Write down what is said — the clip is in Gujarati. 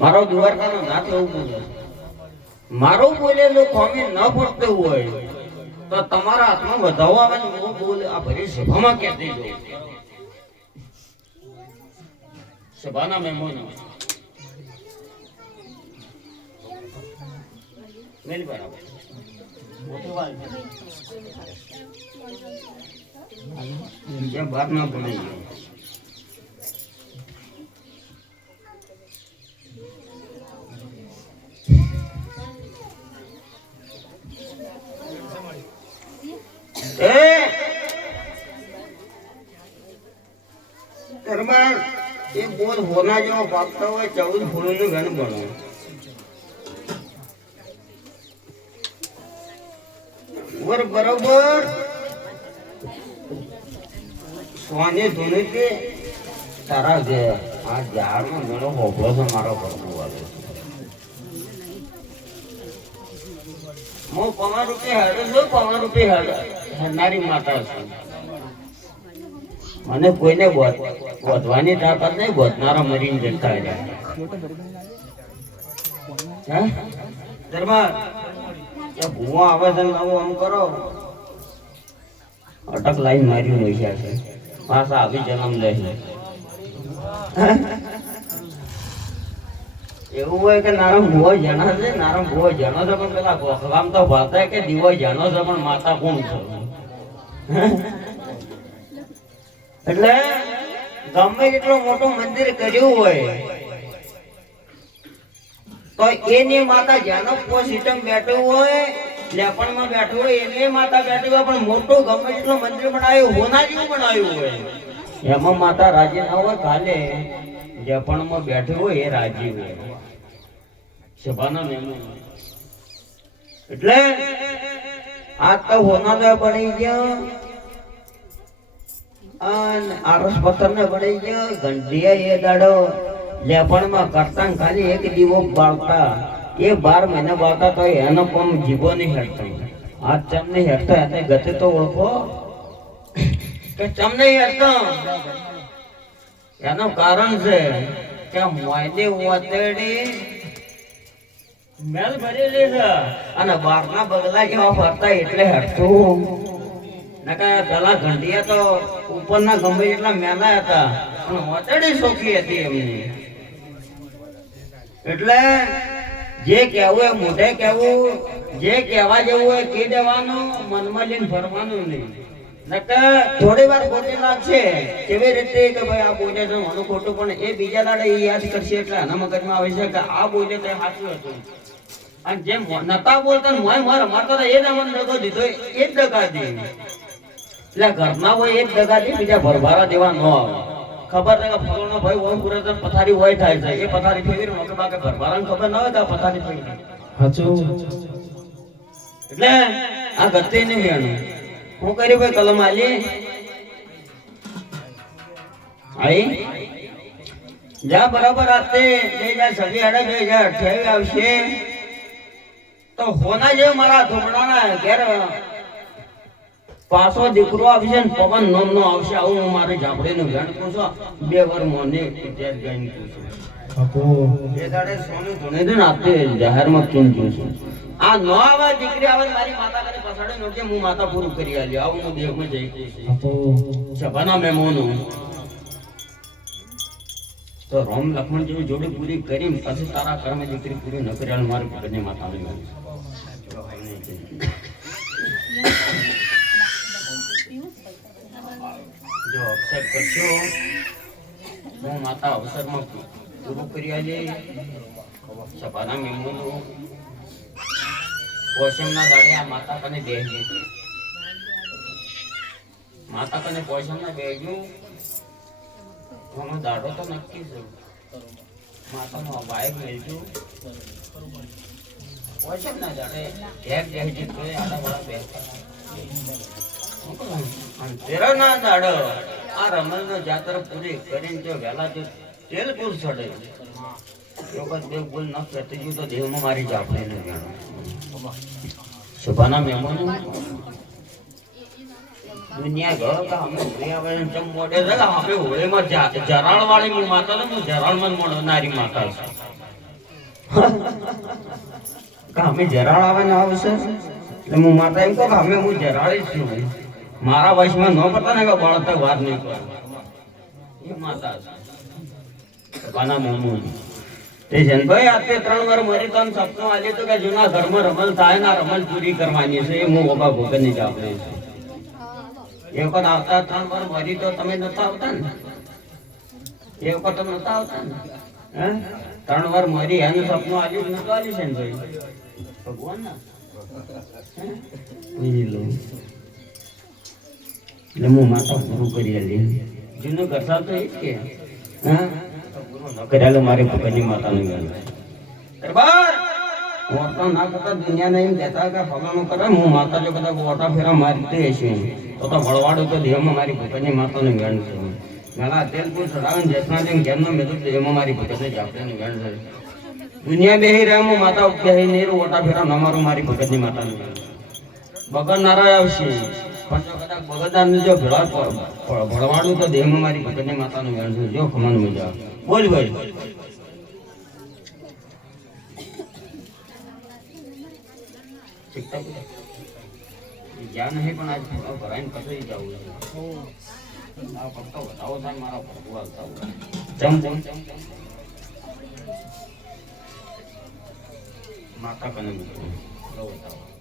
મારો દ્વારકાનો નાથ એવું બોલે મારું બોલેલું કોમે ન પડતું હોય તો તમારા હાથમાં વધાવવા આવે ને હું બોલે આ ભરી સભામાં ક્યાં દેજો સભાના મહેમાનો મેલ બરાબર મોટી વાત જેમ બાર ના ભણી ગયો એ બોલ હોના જેવો પાકતા હોય 14 ફૂલોનું ઘન બનો બરોબર સોને ધોને તે તારા જે આ ઝાડમાં ઘણો હોબળો છે મારો ઘરનો વાલો હું 5 રૂપિયા હાડું છું 5 રૂપિયા હાડનારી માતા છું મને કોઈને બોધવાની તાકાત નહીં બોધનારા મરીને જતા રહ્યા દરબાર ભૂવા આવે છે નવું આમ કરો અટક લાઈન મારી હોય છે પાછા આવી જન્મ લે એવું હોય કે નારામ ભૂવો જણા છે નારામ ભૂવો જણો છે પણ પેલા ગોખલામ તો ભાતા કે દીવો જણો છે પણ માતા કોણ છે એટલે ગમે એટલું મોટું મંદિર કર્યું હોય તો એની માતા જ્યાંનો સિસ્ટમ બેઠું હોય લેપણમાં બેઠું હોય એની માતા બેઠી હોય પણ મોટું ગમે એટલું મંદિર બનાવ્યું હોના જેવું બનાવ્યું હોય એમાં માતા રાજી ના હોય કાલે લેપણમાં બેઠું હોય એ રાજી હોય સભાના મહેમાન એટલે આ તો હોના બની ગયા આરસ પથ્થર ને બની ગયો ઘંટિયા એ દાડો લેપણમાં કરતા ખાલી એક દીવો બાળતા એ 12 મહિના બાળતા તો એનો પણ જીવો નહીં હેરતો આ ચમ નહીં હેરતો એને ગતિ તો ઓળખો કે ચમ નહીં હેરતો એનું કારણ છે કે મોયની ઓતેડી મેલ ભરેલી છે અને બારના બગલા જેવા ફરતા એટલે હેરતું નકા પેલા ઘંટિયા તો ઉપરના ગમે એટલા મેલા હતા પણ ઓતેડી સોખી હતી એમની એટલે જે કહેવું એ મોઢે કહેવું જે કહેવા જેવું હોય કે દેવાનું મનમાં લઈને ફરવાનું નહીં નકા થોડી વાર ખોટી લાગશે કેવી રીતે કે ભાઈ આ બોલે છે ઘણું ખોટું પણ એ બીજા દાડે એ યાદ કરશે એટલે આના મગજમાં આવે છે કે આ બોલે તો સાચું હતું અને જેમ નતા બોલતા મોય માર મારતો એ જ અમને દગો દીધો એ જ દગા દે એટલે ઘરના હોય એ જ દગા દે બીજા ભરભારા દેવા ન આવે ખબર છે કે ફલોનો ભાઈ ઓમ પૂરે તો પથારી હોય થાય છે એ પથારી ફેરવી નોકે બાકે ભરભારાને ખબર ન હોય તો પથારી ફેરવી સાચું એટલે આ ગતે નહીં વેણું હું કર્યું ભાઈ કલમ આલી આઈ જા બરાબર આતે 2027 આવશે તો હોના જે મારા ધોમડાના ઘેર પાછો દીકરો આવશે ને પવન નામનો આવશે આવું હું મારી ઝાપડીનું વેણ પૂછો 2 વાર મોને ત્યાં ગઈને પૂછું આપો એ દાડે સોનું ધોને દે આપતે જાહેરમાં કેમ જોશું આ નો આવા દીકરી આવે મારી માતા કરે પછાડે નો કે હું માતા પૂરું કરી આલ્યો આવું હું દેવમાં જઈ આપો સભાના મહેમાનો તો રામ લક્ષ્મણ જેવી જોડી પૂરી કરી પછી તારા કર્મ દીકરી પૂરી ન કરી મારી પગની માતા આવી જો અક્ષર કરશો હું માતા અવસરમાં પૂરું કરી આલી સભાના મહેમાનો પોષણના દાડે આ માતા કને બેહી માતા કને પોષણના બેહ્યું હું દાડો તો નક્કી છે માતાનો વાયક મેળજો પોષણના દાડે એક બેહી તો આડા વાળા બેસતા તેરાના દાડો આ રમલનો જાતર પૂરી કરીને જો વેલા જો તેલ પૂર છડે યોગત દેવ બોલ ન કરતી ગયું તો દેવમાં મારી જાપડે ન ગયો સભાના મહેમાનો દુનિયા ઘર તો અમે હોળી આવે ને ચમ મોડે છે કે આપણે હોળીમાં જરાળ વાળી હું માતા ને હું જરાળમાં જ મળનારી માતા છું કે અમે જરાળ આવે ને આવશે એટલે હું માતા એમ કહું કે અમે હું જરાળી જ છું મારા વયસમાં ન પતા ને કે બળદ વાત નહીં કરે એ માતા છે બાના મોમું તે જનભાઈ આતે 3 વાર મરી તન સપનું આજે તો કે જૂના ઘરમાં રમલ થાય ના રમલ પૂરી કરવાની છે એ હું બાબા ભોગની જ આપણે છે એ વખત આવતા 3 વાર મરી તો તમે નતા આવતા ને એ વખત તમે નતા આવતા ને હે 3 વાર મરી એનું સપનું આજે નતું આવ્યું છે ને ભાઈ ભગવાન ના એટલે હું માતા પૂરું કરી આલી જૂનું ઘરસાલ તો એ જ કે હા કરેલો મારી ભગતની માતાનું ગાન દરબાર ઓરતા ના કરતા દુનિયાને એમ કહેતા કે ફલાણું કરે હું માતા જો કદાચ ઓટા ફેરા મારી દે છે તો વળવાડું તો દેહમાં મારી ભગતની માતાનું ગાન છે ઘણા તેલપુર ચડાવીને જેસના જેમ ઘેરનો મેં દેહમાં મારી ભગતની જાપડાનું ગાન છે દુનિયા બેહી રહે હું માતા બેહી નહીં ઓટા ફેરા ન મારું મારી ભગતની માતાનું ગાન બગન નારાય આવશે પણ જો કદાચ બગદાન જો ભેળા ભળવાડું તો દેહમાં મારી ભગતની માતાનું ગાન છે જો ખમણ મજા બોલ ભાઈ જ્યાં નહીં પણ આજ ભરાઈને કચરી જવું આ ફક્ત બતાવો થાય મારા ભરપૂર માતા કને બતાવો